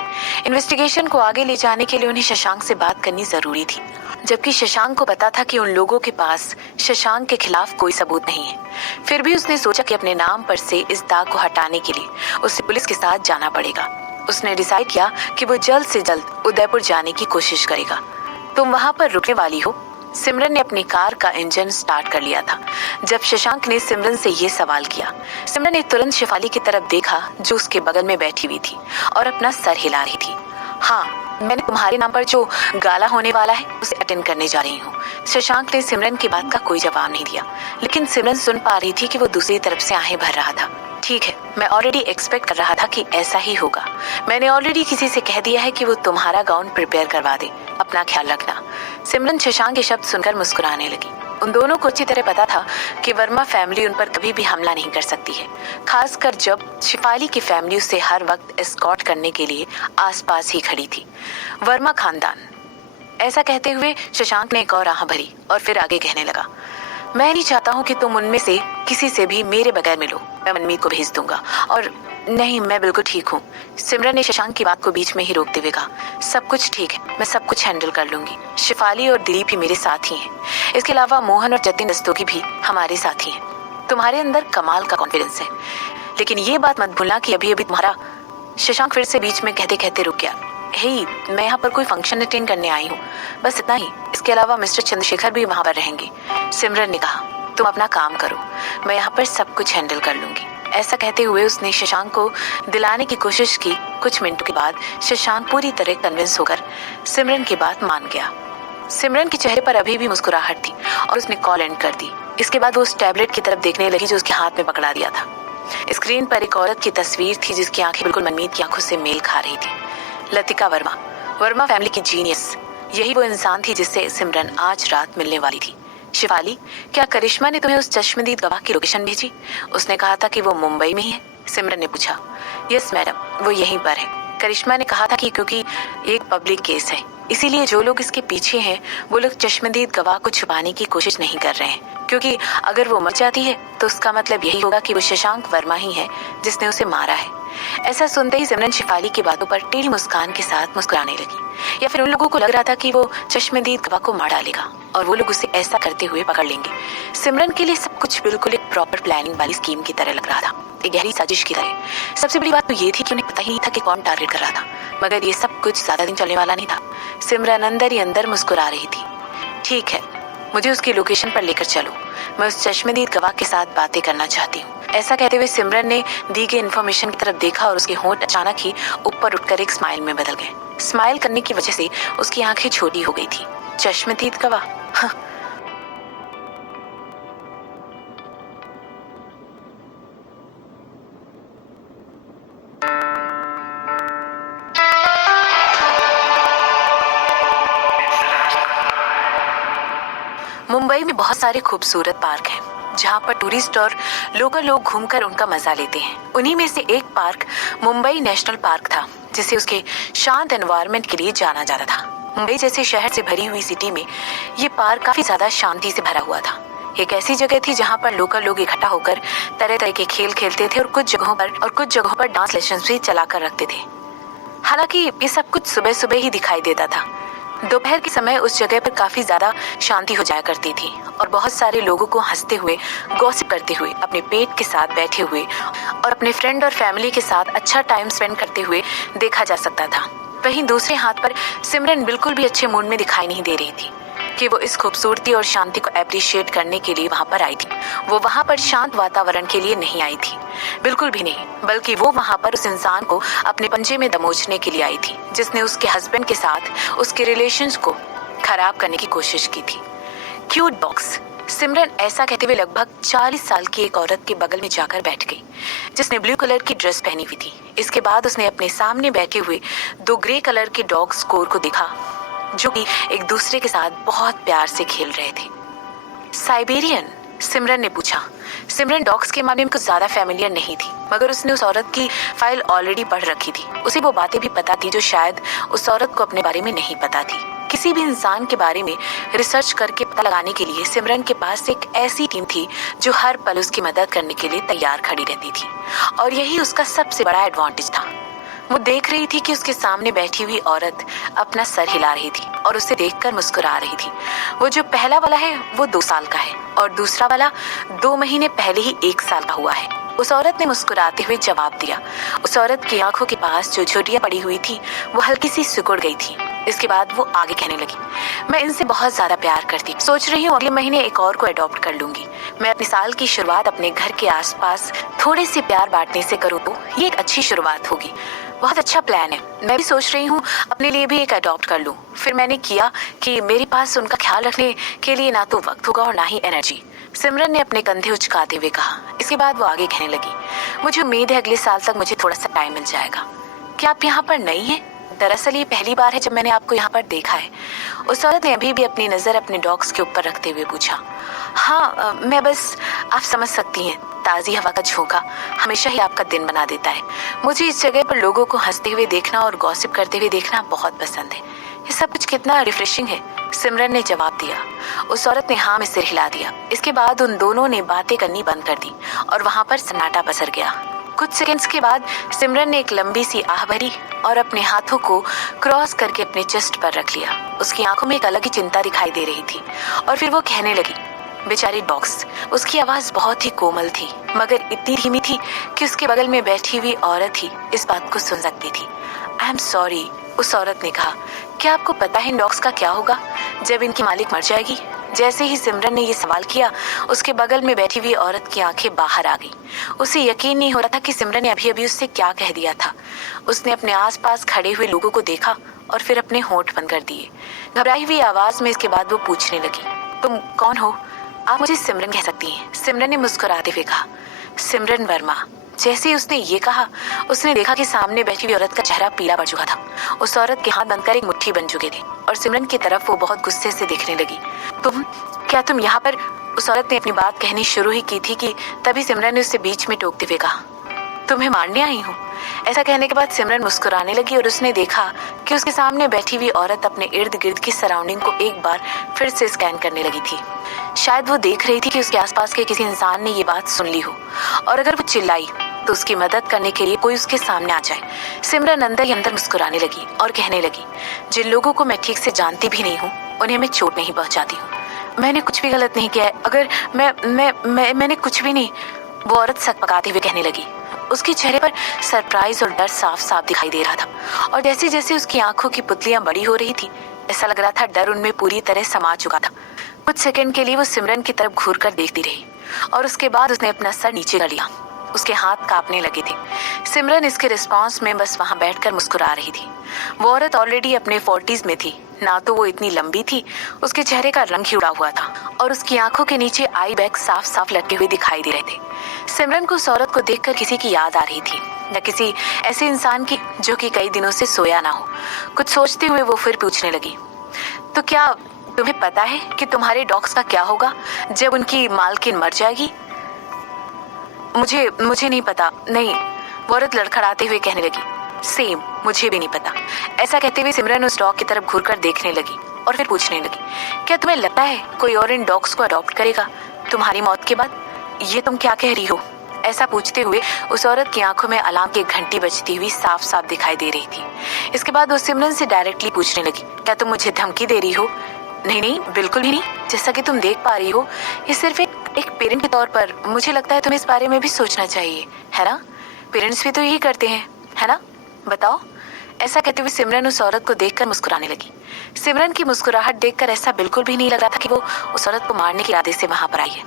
इन्वेस्टिगेशन को आगे ले जाने के लिए उन्हें शशांक से बात करनी जरूरी थी, जबकि शशांक को पता था कि उन लोगों के पास शशांक के खिलाफ कोई सबूत नहीं है। फिर भी उसने सोचा कि अपने नाम पर से इस दाग को हटाने के लिए उसे पुलिस के साथ जाना पड़ेगा। उसने डिसाइड किया कि वो जल्द से जल्द उदयपुर जाने की कोशिश करेगा। तुम वहां पर रुकने वाली हो? सिमरन ने अपनी कार का इंजन स्टार्ट कर लिया था जब शशांक ने सिमरन से ये सवाल किया। सिमरन ने तुरंत शेफाली की तरफ देखा जो उसके बगल में बैठी हुई थी और अपना सर हिला रही थी। हाँ, मैंने तुम्हारे नाम पर जो गाला होने वाला है उसे अटेंड करने जा रही हूँ। शशांक ने सिमरन की बात का कोई जवाब नहीं दिया, लेकिन सिमरन सुन पा रही थी कि वो दूसरी तरफ से आहें भर रहा था। ठीक है, मैं ऑलरेडी एक्सपेक्ट कर रहा था कि ऐसा ही होगा। मैंने ऑलरेडी किसी से कह दिया है कि वो तुम्हारा गाउन प्रिपेयर करवा दे। अपना ख्याल रखना। सिमरन शशांक के शब्द सुनकर मुस्कुराने लगी। उन दोनों को अच्छी तरह पता था कि वर्मा फैमिली उन पर कभी भी हमला नहीं कर सकती है, खासकर जब शेफाली की फैमिली उसे हर वक्त एस्कॉर्ट करने के लिए आसपास ही खड़ी थी। वर्मा खानदान। ऐसा कहते हुए शशांक ने एक और आह भरी और फिर आगे कहने लगा, मैं नहीं चाहता हूँ कि तुम उनमें से किसी से भी मेरे बगैर मिलो। मैं मनमीत को भेज दूंगा। और नहीं, मैं बिल्कुल ठीक हूँ। सिमरन ने शशांक की बात को बीच में ही रोकते हुए कहा, सब कुछ ठीक है, मैं सब कुछ हैंडल कर लूंगी। शेफाली और दिलीप ही मेरे साथ ही हैं। इसके अलावा मोहन और जतिन दस्तोगी भी हमारे साथ ही हैं। तुम्हारे अंदर कमाल का कॉन्फिडेंस है, लेकिन ये बात मत भूलना कि अभी अभी तुम्हारा। शशांक फिर से बीच में कहते कहते रुक गया। हे, मैं यहाँ पर कोई फंक्शन अटेंड करने आई हूँ, बस इतना ही। इसके अलावा मिस्टर चंद्रशेखर भी वहाँ पर रहेंगे। सिमरन ने कहा, तुम अपना काम करो, मैं यहाँ पर सब कुछ हैंडल कर लूंगी। ऐसा कहते हुए उसने शशांक को दिलाने की कोशिश की। कुछ मिनटों के बाद शशांक पूरी तरह कन्विंस होकर सिमरन की बात मान गया। सिमरन के चेहरे पर अभी भी मुस्कुराहट थी और उसने कॉल एंड कर दी। इसके बाद वो उस टैबलेट की तरफ देखने लगी जो उसके हाथ में पकड़ा दिया था। स्क्रीन पर एक औरत की तस्वीर थी जिसकी आंखें बिल्कुल मनमीत की आंखों से मेल खा रही थी। लतिका वर्मा, वर्मा फैमिली की जीनियस। यही वो इंसान थी जिससे सिमरन आज रात मिलने वाली थी। शिफाली, क्या करिश्मा ने तुम्हें उस चश्मदीद गवाह की लोकेशन भेजी? उसने कहा था कि वो मुंबई में ही है। सिमरन ने पूछा। यस मैडम, वो यहीं पर है। करिश्मा ने कहा था कि क्योंकि एक पब्लिक केस है, इसीलिए जो लोग इसके पीछे हैं वो लोग चश्मदीद गवाह को छुपाने की कोशिश नहीं कर रहे हैं, क्योंकि अगर वो मर जाती है तो उसका मतलब यही होगा कि वो शशांक वर्मा ही है जिसने उसे मारा है। ऐसा सुनते ही सिमरन शिफाली की बातों पर टेढ़ी मुस्कान के साथ मुस्कुराने लगी। या फिर उन लोगों को लग रहा था कि वो चश्मदीद गवाह को मार डालेगा और वो लोग उसे ऐसा करते हुए पकड़ लेंगे। सिमरन के लिए सब कुछ बिल्कुल एक प्रॉपर प्लानिंग वाली स्कीम की तरह लग रहा था, एक गहरी साजिश की तरह। सबसे बड़ी बात तो ये थी कि उन्हें पता ही नहीं था कि कौन टारगेट कर रहा था, मगर ये सब कुछ ज्यादा दिन चलने वाला नहीं था। सिमरन अंदर ही अंदर मुस्कुरा रही थी। ठीक है, मुझे उसकी लोकेशन पर लेकर चलो, मैं उस चश्मदीद गवाह के साथ बातें करना चाहती हूँ। ऐसा कहते हुए सिमरन ने दी गई इन्फॉर्मेशन की तरफ देखा और उसके होंठ अचानक ही ऊपर उठकर एक स्माइल में बदल गए। स्माइल करने की वजह से उसकी आंखें छोटी हो गई थी। चश्मदीद गवाह, हाँ। मुंबई में बहुत सारे खूबसूरत पार्क हैं जहाँ पर टूरिस्ट और लोकल लोग घूमकर उनका मजा लेते हैं। उन्हीं में से एक पार्क मुंबई नेशनल पार्क था, जिसे उसके शांत एनवायरनमेंट के लिए जाना जाता था। मुंबई जैसे शहर से भरी हुई सिटी में ये पार्क काफी ज्यादा शांति से भरा हुआ था। एक ऐसी जगह थी जहाँ पर लोकल लोग इकट्ठा होकर तरह तरह के खेल खेलते थे और कुछ जगहों पर डांस लेसन भी चलाकर रखते थे। हालांकि ये सब कुछ सुबह सुबह ही दिखाई देता था। दोपहर के समय उस जगह पर काफी ज्यादा शांति हो जाया करती थी और बहुत सारे लोगों को हंसते हुए, गॉसिप करते हुए, अपने पेट के साथ बैठे हुए और अपने फ्रेंड और फैमिली के साथ अच्छा टाइम स्पेंड करते हुए देखा जा सकता था। वहीं दूसरे हाथ पर सिमरन बिल्कुल भी अच्छे मूड में दिखाई नहीं दे रही थी कि वो इस खूबसूरती और शांति को एप्रिशिएट करने के लिए वहां पर आई थी। वो वहां पर शांत वातावरण के लिए नहीं आई थी, बिल्कुल भी नहीं, बल्कि वो वहां पर उस इंसान को अपने पंजे में दबोचने के लिए आई थी जिसने उसके हस्बैंड के साथ उसके रिलेशंस को खराब करने की कोशिश की थी। Cute box. सिमरन ऐसा कहते हुए लगभग 40 साल की एक औरत के बगल में जाकर बैठ गई जिसने ब्लू कलर की ड्रेस पहनी हुई थी। इसके बाद उसने अपने सामने बैठे हुए 2 ग्रे कलर के डॉग स्कोर को देखा जो कि एक दूसरे के साथ बहुत प्यार से खेल रहे थे। साइबेरियन? सिमरन ने पूछा। सिमरन डॉग्स के मामले में कुछ ज्यादा फैमिलियर नहीं थी, मगर उसने उस औरत की फाइल ऑलरेडी पढ़ रखी थी। उसे वो बातें भी पता थी जो शायद उस औरत को अपने बारे में नहीं पता थी। किसी भी इंसान के बारे में रिसर्च करके पता लगाने के लिए सिमरन के पास एक ऐसी टीम थी जो हर पल उसकी मदद करने के लिए तैयार खड़ी रहती थी, और यही उसका सबसे बड़ा एडवांटेज था। वो देख रही थी कि उसके सामने बैठी हुई औरत अपना सर हिला रही थी और उसे देखकर मुस्कुरा रही थी। वो जो पहला वाला है वो 2 साल का है और दूसरा वाला 2 महीने पहले ही 1 साल का हुआ है। उस औरत ने मुस्कुराते हुए जवाब दिया। उस औरत की आंखों के पास जो झुर्रियां पड़ी हुई थी वो हल्की सी सिकुड़ गई थी। इसके बाद वो आगे कहने लगी, मैं इनसे बहुत ज्यादा प्यार करती, सोच रही हूँ अगले महीने एक और को अडॉप्ट कर लूंगी। मैं अपने साल की शुरुआत अपने घर के आसपास थोड़े से प्यार बांटने से करूँ तो ये एक अच्छी शुरुआत होगी। बहुत अच्छा प्लान है। मैं भी सोच रही हूँ अपने लिए भी एक अडॉप्ट कर लूँ। फिर मैंने किया कि मेरे पास उनका ख्याल रखने के लिए ना तो वक्त होगा और ना ही एनर्जी। सिमरन ने अपने कंधे उचकाते हुए कहा। इसके बाद वो आगे कहने लगी, मुझे उम्मीद है अगले साल तक मुझे थोड़ा सा टाइम मिल जाएगा। क्या आप यहाँ पर नई हैं? दरअसल ये पहली बार है जब मैंने आपको यहाँ पर देखा है। उस औरत ने अभी भी अपनी नजर अपने डॉग्स के ऊपर रखते हुए पूछा। हाँ, मैं बस, आप समझ सकती हैं, ताज़ी हवा का झोंका हमेशा ही आपका दिन बना देता है। मुझे इस जगह पर लोगों को हंसते हुए देखना और गॉसिप करते हुए देखना बहुत पसंद है। ये सब कुछ कितना रिफ्रेशिंग है, सिमरन ने जवाब दिया। उस औरत ने हाँ में सिर हिला दिया। इसके बाद उन दोनों ने बातें करनी बंद कर दी और वहां पर सन्नाटा पसर गया। कुछ सेकंड्स के बाद सिमरन ने एक लंबी सी आह भरी और अपने हाथों को क्रॉस करके अपने चेस्ट पर रख लिया। उसकी आंखों में एक अलग ही चिंता दिखाई दे रही थी और फिर वो कहने लगी, बेचारी डॉग्स। उसकी आवाज बहुत ही कोमल थी, मगर इतनी धीमी थी कि उसके बगल में बैठी हुई औरत ही इस बात को सुन सकती थी। आई एम सॉरी, उस औरत ने कहा। क्या आपको पता है इन डॉग्स का क्या होगा जब इनकी मालिक मर जाएगी? जैसे ही सिमरन ने ये सवाल किया, उसके बगल में बैठी हुई औरत की आंखें बाहर आ गई। उसे यकीन नहीं हो रहा था कि सिमरन ने अभी अभी उससे क्या कह दिया था। उसने अपने आसपास खड़े हुए लोगों को देखा और फिर अपने होंठ बंद कर दिए। घबराई हुई आवाज में इसके बाद वो पूछने लगी, तुम कौन हो? आप मुझे सिमरन कह सकती हैं, सिमरन ने मुस्कुराते हुए कहा। सिमरन वर्मा। जैसे ही उसने ये कहा, उसने देखा कि सामने बैठी हुई औरत का चेहरा पीला पड़ चुका था। उस औरत के हाथ बनकर एक मुट्ठी बन चुके थे और सिमरन की तरफ वो बहुत गुस्से से देखने लगी। क्या तुम यहाँ पर? उस औरत ने अपनी बात कहनी शुरू ही की थी कि तभी सिमरन ने उससे बीच में टोकते हुए कहा, तुम्हें मारने आई हूँ। ऐसा कहने के बाद सिमरन मुस्कुराने लगी और उसने देखा कि उसके सामने बैठी हुई औरत अपने इर्द गिर्द की सराउंडिंग को एक बार फिर से स्कैन करने लगी थी। शायद वो देख रही थी कि उसके आसपास के किसी इंसान ने ये बात सुन ली हो और अगर वो चिल्लाई तो उसकी मदद करने के लिए कोई उसके सामने आ जाए। सिमरन अंदर ही अंदर मुस्कुराने लगी और कहने लगी, जिन लोगों को मैं ठीक से जानती भी नहीं हूँ उन्हें मैं चोट नहीं पहुँचाती हूँ। मैंने कुछ भी गलत नहीं किया है। अगर मैंने कुछ भी नहीं, वो औरत सकपकाते हुए कहने लगी। उसके चेहरे पर सरप्राइज और डर साफ साफ दिखाई दे रहा था और जैसे जैसे उसकी आंखों की पुतलियां बड़ी हो रही थी, ऐसा लग रहा था डर उनमें पूरी तरह समा चुका था। कुछ सेकंड के लिए वो सिमरन की तरफ घूर कर देखती रही और उसके बाद उसने अपना सर नीचे कर लिया। उसके हाथ कांपने लगे थे। सिमरन इसके रिस्पॉन्स में बस वहां बैठकर मुस्कुरा रही थी। वो औरत ऑलरेडी अपने 40s में थी, ना तो वो इतनी लंबी थी, उसके चेहरे का रंग ही उड़ा हुआ था और उसकी आंखों के नीचे आई बैग साफ साफ लटके हुए दिखाई दे रहे थे। सिमरन को उस औरत को देखकर किसी की याद आ रही थी, या किसी ऐसे इंसान की जो कि कई दिनों से सोया ना हो। कुछ सोचते हुए वो फिर पूछने लगी, तो क्या तुम्हें पता है कि तुम्हारे डॉग्स का क्या होगा जब उनकी मालकिन मर जाएगी? मुझे नहीं पता। नहीं, वो औरत लड़खड़ाते हुए कहने लगी। सेम, मुझे भी नहीं पता। ऐसा कहते हुए सिमरन उस डॉग की तरफ घूरकर देखने लगी और फिर पूछने लगी, क्या तुम्हें लगता है कोई और इन डॉग्स को अडॉप्ट करेगा तुम्हारी मौत के बाद? ये तुम क्या कह रही हो? ऐसा पूछते हुए उस औरत की आंखों में अलार्म की घंटी बजती हुई साफ साफ दिखाई दे रही थी। इसके बाद वो सिमरन से डायरेक्टली पूछने लगी, क्या तुम मुझे धमकी दे रही हो? नहीं, बिल्कुल भी नहीं। जैसा कि तुम देख पा रही हो, ये सिर्फ एक पेरेंट के तौर पर मुझे लगता है तुम्हें इस बारे में भी सोचना चाहिए, है ना? पेरेंट्स भी तो यही करते हैं, है ना? बताओ। ऐसा कहते हुए सिमरन उस औरत को देखकर मुस्कुराने लगी। सिमरन की मुस्कुराहट देखकर ऐसा बिल्कुल भी नहीं लग रहा था कि वो उस औरत को मारने के इरादे से वहां पर आई है।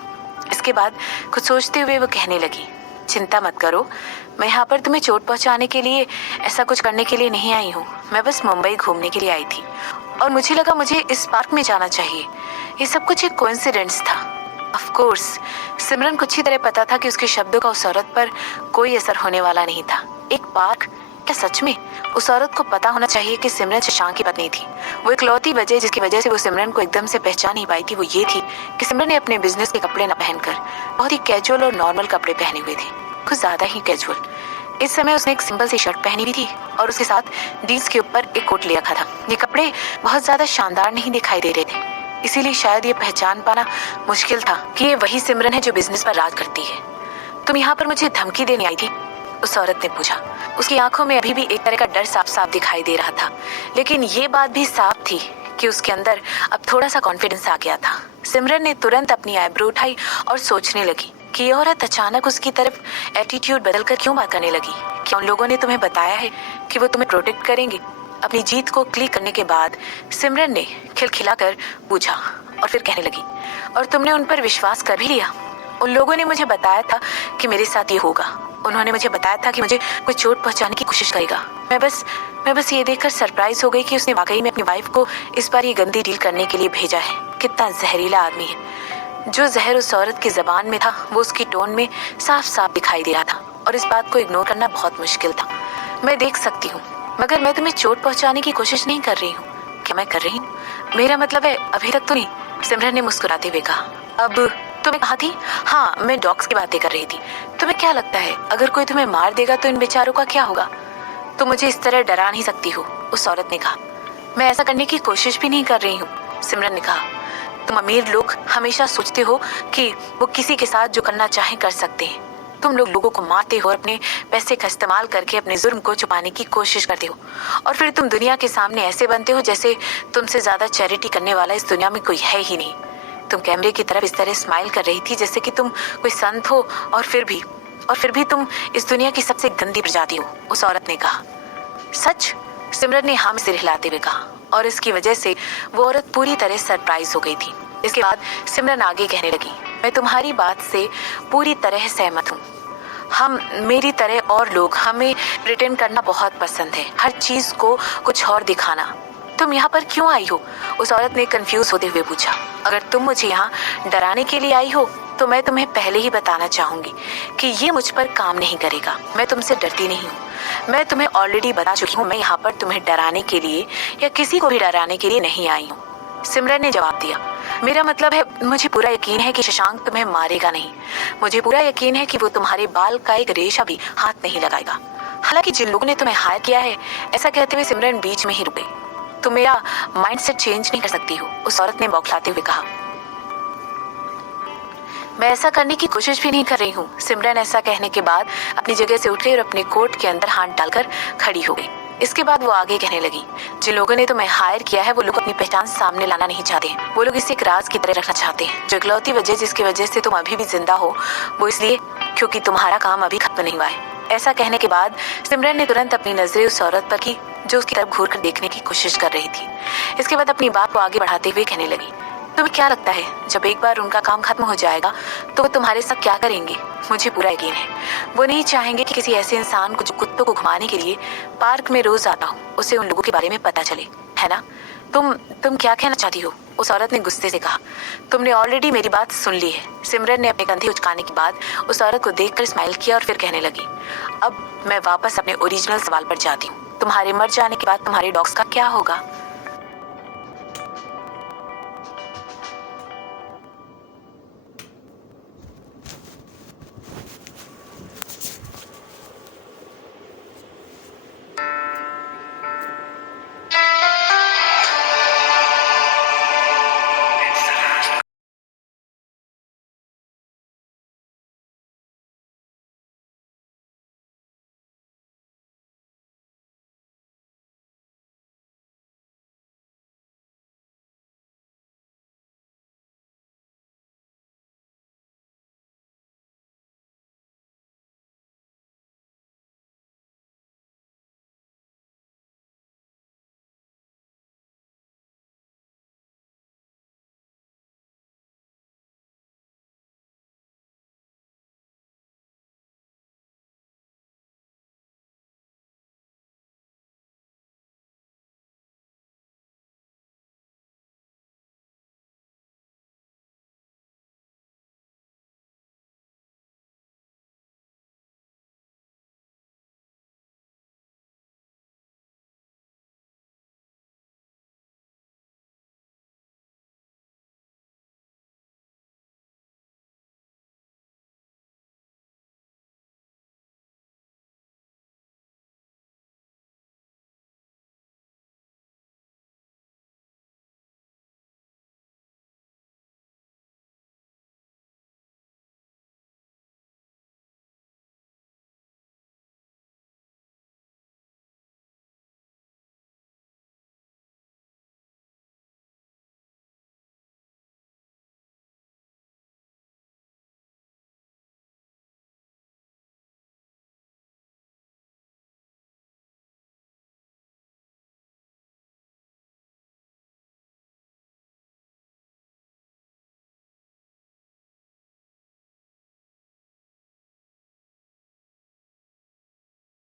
इसके बाद कुछ सोचते हुए वो कहने लगी, चिंता मत करो, मैं यहाँ पर तुम्हें चोट पहुँचाने के लिए, ऐसा कुछ करने के लिए नहीं आई हूँ। मैं बस मुंबई घूमने के लिए आई थी और मुझे लगा मुझे इस पार्क में जाना चाहिए। ये सब कुछ एक कोइंसिडेंस था। ऑफ कोर्स, सिमरन को अच्छी तरह पता था कि उसके शब्दों का उस औरत पर कोई असर होने वाला नहीं था। एक पार्क? क्या सच में? उस औरत को पता होना चाहिए कि सिमरन शशांक की पत्नी थी। वो इकलौती वजह जिसकी वजह से वो सिमरन को एकदम से पहचान नहीं पाई थी, वो ये थी कि सिमरन ने अपने बिजनेस के कपड़े न पहनकर बहुत ही कैजुअल और नॉर्मल कपड़े पहने हुए थे, कुछ ज्यादा ही कैजुअल। इस समय उसने एक सिंपल सी शर्ट पहनी हुई थी और उसके साथ जीन्स के ऊपर एक कोट ले रखा था। ये कपड़े बहुत ज्यादा शानदार नहीं दिखाई दे रहे थे, इसीलिए शायद ये पहचान पाना मुश्किल था कि ये वही सिमरन है जो बिजनेस पर राज करती है। तुम यहाँ पर मुझे धमकी देने आई थी? उस औरत ने पूछा। उसकी आंखों में अभी भी एक तरह का डर साफ साफ दिखाई दे रहा था, लेकिन ये बात भी साफ थी कि उसके अंदर अब थोड़ा सा कॉन्फिडेंस आ गया था। सिमरन ने तुरंत अपनी आईब्रो उठाई और सोचने लगी कि ये औरत अचानक उसकी तरफ एटीट्यूड बदलकर क्यों बात करने लगी। क्या उन लोगों ने तुम्हें बताया है कि वो तुम्हें प्रोटेक्ट करेंगे? अपनी जीत को क्लिक करने के बाद सिमरन ने खिलखिलाकर पूछा और फिर कहने लगी, और तुमने उन पर विश्वास कर भी लिया? उन लोगों ने मुझे बताया था कि मेरे साथ ये होगा। उन्होंने मुझे बताया था कि मुझे कोई चोट पहुंचाने की कोशिश करेगा। मैं बस ये देखकर सरप्राइज हो गई कि उसने वाकई में अपनी वाइफ को इस बार ये गंदी डील करने के लिए भेजा है। कितना जहरीला आदमी है। जो जहर उस औरत की जबान में था वो उसकी टोन में साफ साफ दिखाई दे रहा था और इस बात को इग्नोर करना बहुत मुश्किल था। मैं देख सकती हूँ, मगर मैं तुम्हें चोट पहुंचाने की कोशिश नहीं कर रही हूँ। क्या मैं कर रही हूँ? मेरा मतलब है अभी तक तो नहीं, सिमरन ने मुस्कुराते हुए कहा। अब तुम्हें कहा थी? हाँ, मैं डॉग्स की बातें कर रही थी। तुम्हें क्या लगता है अगर कोई तुम्हें मार देगा तो इन बेचारों का क्या होगा? तुम मुझे इस तरह डरा नहीं सकती हो, उस औरत ने कहा। मैं ऐसा करने की कोशिश भी नहीं कर रही हूँ, सिमरन ने कहा। तुम अमीर लोग हमेशा सोचते हो कि वो किसी के साथ जो करना चाहे कर सकते हैं। तुम लोग लोगों को मारते हो और अपने पैसे का इस्तेमाल करके अपने जुर्म को छुपाने की कोशिश करते हो, और फिर तुम दुनिया के सामने ऐसे बनते हो जैसे तुमसे ज्यादा चैरिटी करने वाला इस दुनिया में कोई है ही नहीं। तुम कैमरे की तरफ इस तरह स्माइल कर रही थी जैसे कि तुम कोई संत हो, और फिर भी तुम इस दुनिया की सबसे गंदी प्रजाति हो, उस औरत ने कहा। सच? सिमरन ने हाँ में सिर हिलाते हुए कहा, और इसकी वजह से वो औरत पूरी तरह सरप्राइज हो गई थी। इसके बाद सिमरन आगे कहने लगी, मैं तुम्हारी बात से पूरी तरह सहमत हूँ। हम, मेरी तरह और लोग, हमें प्रिटेंड करना बहुत पसंद है, हर चीज को कुछ और दिखाना। तुम यहाँ पर क्यों आई हो? उस औरत ने कंफ्यूज होते हुए पूछा। अगर तुम मुझे यहाँ डराने के लिए आई हो तो मैं तुम्हें पहले ही बताना चाहूंगी कि ये मुझ पर काम नहीं करेगा। मैं तुमसे डरती नहीं हूँ। मैं तुम्हें ऑलरेडी बता चुकी हूँ, मैं यहाँ पर तुम्हें डराने के लिए या किसी को भी डराने के लिए नहीं आई हूँ। सिमरन ने जवाब दिया, मेरा मतलब है, मुझे पूरा यकीन है कि शशांक तुम्हें मारेगा नहीं। मुझे पूरा यकीन है कि वो तुम्हारे बाल का एक रेशा भी हाथ नहीं लगाएगा। हालांकि जिन लोगों ने तुम्हें हायर किया है, ऐसा कहते हुए सिमरन बीच में ही रुक गई। तुम मेरा माइंडसेट चेंज नहीं कर सकती हो, उस औरत ने बौखलाते हुए कहा। मैं ऐसा करने की कोशिश भी नहीं कर रही हूँ। सिमरन ऐसा कहने के बाद अपनी जगह से उठ गई और अपने कोट के अंदर हाथ डालकर खड़ी हो गई। इसके बाद वो आगे कहने लगी, जिन लोगों ने तुम्हें हायर किया है वो लोग अपनी पहचान सामने लाना नहीं चाहते। वो लोग इसे एक राज की तरह रखना चाहते हैं। जो इकलौती वजह जिसकी वजह से तुम अभी भी जिंदा हो वो इसलिए क्योंकि तुम्हारा काम अभी खत्म नहीं हुआ है। ऐसा कहने के बाद सिमरन ने तुरंत अपनी नजरें उस औरत पर की जो उसकी तरफ घूर कर देखने की कोशिश कर रही थी। इसके बाद अपनी बात को आगे बढ़ाते हुए कहने लगी, तुम्हें क्या लगता है जब एक बार उनका काम खत्म हो जाएगा तो वो तुम्हारे साथ क्या करेंगे? मुझे पूरा यकीन है वो नहीं चाहेंगे कि किसी ऐसे इंसान को जो कुत्तों को घुमाने के लिए पार्क में रोज आता हो उसे उन लोगों के बारे में पता चले, है ना? तुम क्या कहना चाहती हो? उस औरत ने गुस्से से कहा। तुमने ऑलरेडी मेरी बात सुन ली है। सिमरन ने अपने कंधे उचकाने के बाद उस औरत को देखकर स्माइल किया और फिर कहने लगी, अब मैं वापस अपने ओरिजिनल सवाल पर जाती हूँ। तुम्हारे मर जाने के बाद तुम्हारे डॉग्स का क्या होगा?